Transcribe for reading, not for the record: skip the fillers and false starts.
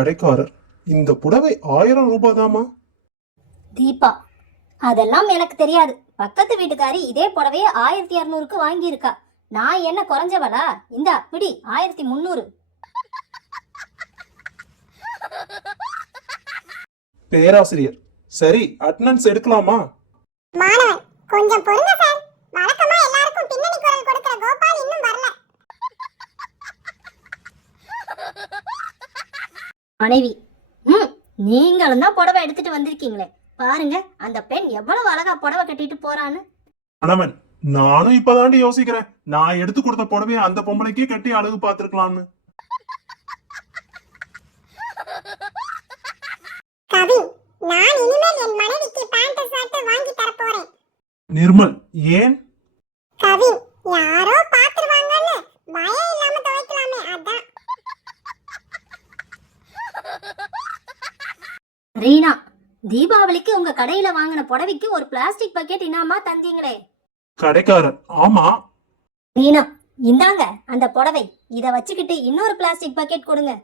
கடைக்காரர், இந்த புடவை 1000 ரூபாய் தாமா? தீபா, அதெல்லாம் எனக்கு தெரியாது. பக்கத்து வீட்டுக்காரி இதே புடவைய 1200க்கு வாங்கியிருக்கா. நான் என்ன குறைஞ்சவளா? இந்தா பிடி 1300. பேராசிரியர், சரி அட்டெண்டன்ஸ் எடுக்கலாமா? மாணவன், கொஞ்சம் பொறுங்க சார். வழக்கமா எல்லாருக்கும் பின்னணி குரல் கொடுக்கிற கோபால் இன்னும் வரல. மனைவி, நீங்களும் தான் புடவை எடுத்துட்டு வந்திருக்கீங்களே. பாருங்க அந்த பெண் எவ்வளவு அழகா புடவை கட்டிட்டு போறான்னு. கணவன், நானும் இப்பதாண்டி யோசிக்கிறேன். நான் எடுத்து கொடுத்த புடவைய அந்த பொம்பளைக்கே கட்டி அழகு பார்த்திருக்கலாம்னு. கவின், நான் இனிமேல் என் மனைவிக்கு பேண்ட் ஷர்ட் வாங்கி தர போறேன். நிர்மல், ஏன்? கவின், யாரோ பாத்துருவாங்கன்னு பயம் இல்லாம துவைக்கலாமே, அதான். ரீனா, தீபாவளிக்கு உங்க கடையில வாங்கின புடவைக்கு ஒரு பிளாஸ்டிக் பக்கெட் இனாமா தந்தீங்களே. கடைக்காரர், ஆமா. ரீனா, இந்தாங்க அந்த புடவை. இத வச்சுக்கிட்டு இன்னொரு பிளாஸ்டிக் பக்கெட் கொடுங்க.